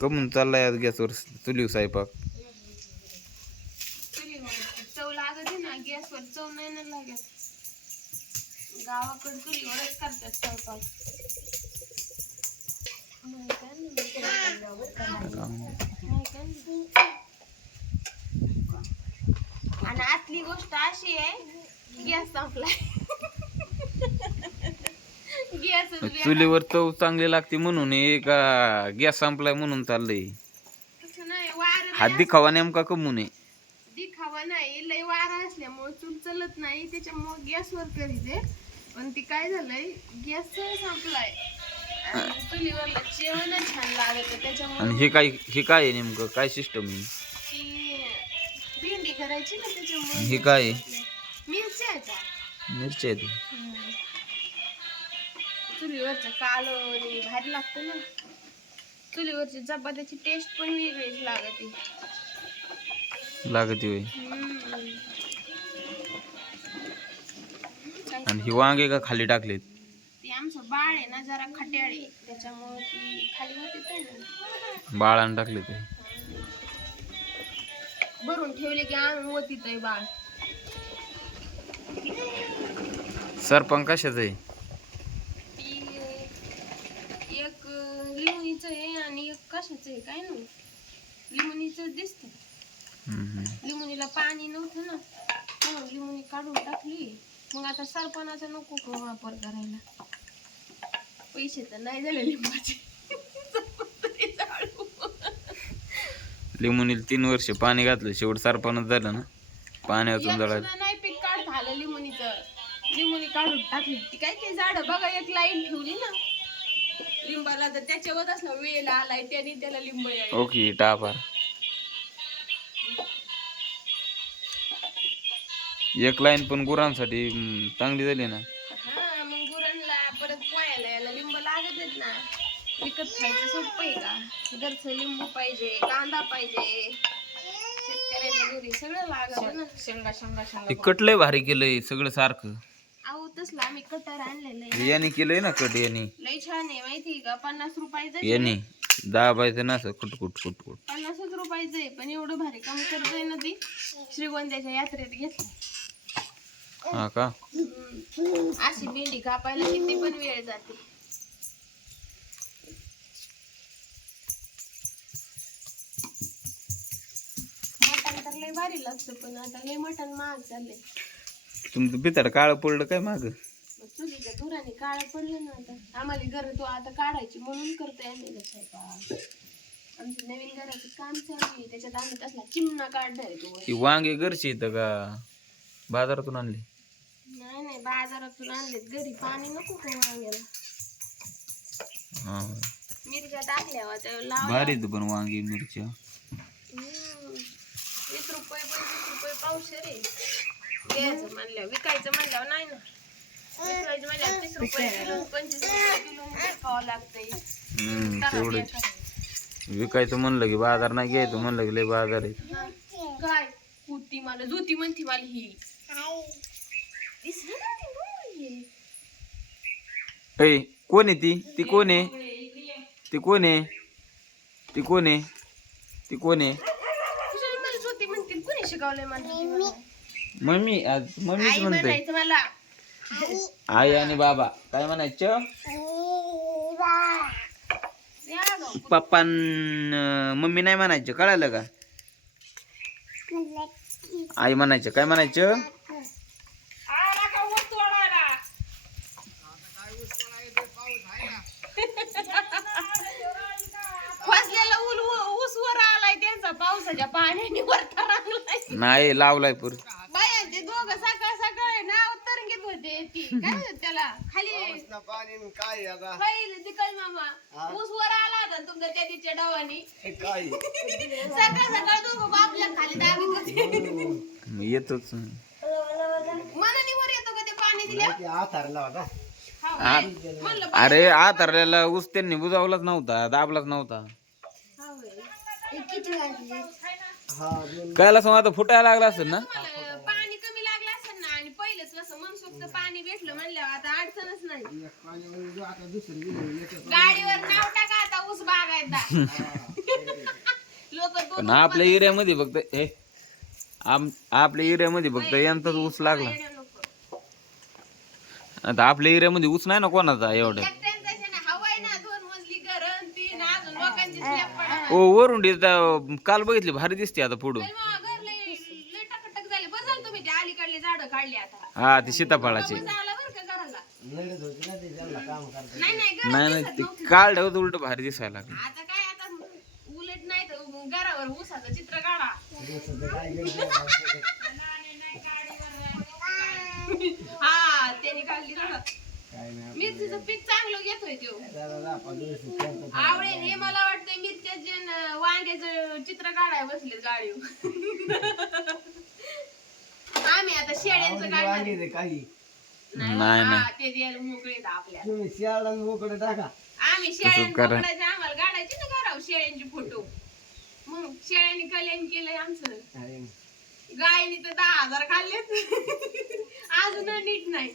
कमून चाललाय आज गॅसवर चुलीव स्वयंपाक. चव लागत ना गॅसवर, चव नाही ना लागत. गावाकडे चुलीवरच करतात स्वयंपाक. आणि आतली गोष्ट अशी आहे, गॅस संपलाय. चुलीवर चव चांगली लागते म्हणून का गॅस संपलाय म्हणून चाललंय? हा दिखावा नेमका कमून आहे. दिखावा नाही, लय वारा असल्यामुळे चूल चलत नाही, त्याच्यामुळे गॅसवर करीते. पण ती काय झालंय, गॅस संपलाय आणि चुलीवरला जेवण छान लागत त्याच्यामुळे. आणि हे काय आहे नेमकं, काय सिस्टम आहे? भेंडी करायची ना त्याच्यामुळे. हे काय आहे? मिरच्या आहेत. मिरच्या आहेत. चुलीवरचं कालवण भारी लागतं ना. चुलीवरची चपात्याची टेस्ट पण वेगळीच लागते. होय. आणि ही वांगे का खाली टाकलेत? ती आमचं बाळ आहे ना, जरा खट्याळे, त्याच्यामुळे ती खाली होती ना. बाळानं टाकले ते भरून ठेवले की आणून होतीत बाळ. सरपंच कशाच आहे? एक लिमणीचं आहे आणि एक कशाचं आहे काय नाही. लिमणीचं दिसत. लिमणीला पाणी नव्हतं ना, म्हणून लिमणी काढून टाकली. मग आता सरपणाचा नको का वापर करायला. पैसे तर नाही झाले लिंबाचे. लिंबूनीला 3 वर्ष पाणी घातलं, शेवट सरपणच झालं ना. पाण्यातून जळालं नाही, पीक काढ झालं लिंबणीचं. लिंबणी काढून टाकली. ती काय ते झाड बघा, एक लाईन ठेवली ना लिंबाला, तर त्याच्यावर असला वेळ आलाय त्याने त्याला लिंब यायला. ओके टापर. एक लाईन पण गुरांसाठी चांगली झाली ना. हा, मग गुरांना परत पोहायला यायला लिंब लागतच ना. विकत खायचं सोपं आहे का? घरचं लिंबू पाहिजे, कांदा पाहिजे, शेतकऱ्याच्या घरी सगळं लागत ना. शेंगा कट लय भारी केलंय सगळं सारखं. अहो तसलं आम्ही कटर आणलेलं आहे. याने केलंय ना कट, याने लय छान आहे माहिती का. 50 रुपयाचं याने दाबायचं ना असं कुटकुट कुटकुट. 50 रुपयाचं आहे, पण एवढं भारी काम करतोय ना ती. श्रीगोंद्याच्या यात्रेत घेतली. हा का? अशी भेंडी कापायला किती पण वेळ जाते. मटण तर लय भारी लागतं, पण आता लय मटण महाग झाले. तुमचं बिताड काळं पडलं काय माग? चुलीच्या धुराने काळं पडलं ना. आता आम्हाला घर तो आता काढायची म्हणून करतोय आम्ही स्वयंपाक. आमचं नवीन घराचं काम चालू आहे, त्याच्यात आम्ही तसला चिमणा काढणार तो. ती वांगे घरची येतं का बाजारातून आणली? नाही, बाजारातून आणलेत. घरी पाणी नको का वांग्याला. मिरच्या टाकल्या होत्या भारी पण वांगी मिरच्या. 20 रुपये 25 रुपये पावशेर आहे. द्यायचं म्हणल्यावर, विकायचं म्हणल्यावर नाही ना. विकायचं म्हणल्यावर 30 रुपये किलो, 25 रुपये किलो विकावं लागतंय. तेवढंच. विकायचं म्हणलं की बाजार नाही घ्यायचं म्हणलं की लय बाजार आहे. काय होती मला जुती म्हणती मला ही. कोण आहे ती? ती कोण आहे? ती कोण आहे? ती कोण आहे? ती कोण आहे? मला जुती म्हणतील. कोणी शिकवलंय मला? मम्मी. आज मम्मीच म्हणते. मला आई आणि बाबा काय म्हणायचं? पप्पा मम्मी नाही म्हणायचं, कळालं का? आई म्हणायचं. काय म्हणायचं? फसलेला ऊस वर आलाय त्यांचा पावसाच्या पाण्याने वरता रांगलाय. नाही लावलाय पर. बाया ते दोघं सकाळ सकाळ नाव तरंगीत होते. ती काय म्हणतात त्याला खाली पहिलं ते काय मामा ऊस वर आला होता तुमच्या त्याच्या डावानी. सकाळ सकाळ दोघं आपल्या खाली दाबीत होते. येतोच मनाने वर येतो का ते पाणी दिल्या. अरे आतरलेला ऊस त्यांनी बुजावलाच नव्हता, दाबलाच नव्हता. कायला समजा आता फुटायला लागला असेल ना. पाणी कमी लागलं असेल ना. आणि पहिलेच कसं मनसोक्त पाणी भेटलं म्हणल्यावर आता अडचणच नाही. गाडीवर नाव टाका आता ऊस बागायचा. पण आपल्या एरियामध्ये फक्त हे आपल्या एरियामध्ये फक्त यांचाच ऊस लागला. आता आपल्या एरियामध्ये ऊस नाही ना कोणाचा एवढा. ओ वरून काल बघितली भारी दिसते आता पुढं. हा ते सीताफळाचे नाही ते काल ठेवत उलट भारी दिसायला लागलं. उलट नाही तर घरावर ऊसाचं चित्र काढा. हा त्याने काढली मिरचीचं पीक चांगलं घेतोय तो. आवडेल हे मला वाटतंय मिरच्या वांग्याचं चित्र काढाय बसले गाडीवर. आम्ही आता शेळ्यांचं काढणार नाही ते द्यायला मोकळे आपल्या. टाका आम्ही शेळ्यांनी पकडायचे आम्हाला काढायचे ना घरावर शेळ्यांचे फोटो. मग शेळ्यांनी कल्याण केलंय आमचं. गायनी तर 10,000 खाल्लेत. अजून नीट नाही.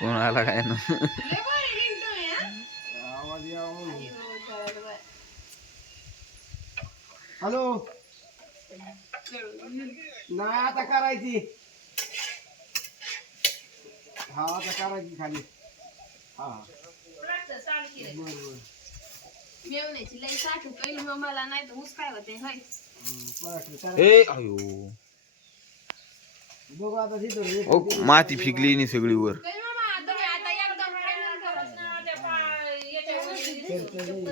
कोणाला काय ना. हॅलो नाही आता करायची. हा आता करायची खाली. हा बरोबर मेवण्याची लई साठू कैल मग मला नाही तर ऊस काय होते आयो बघू आता तिथं माती फिकली नाही सगळी वर. आता एकदम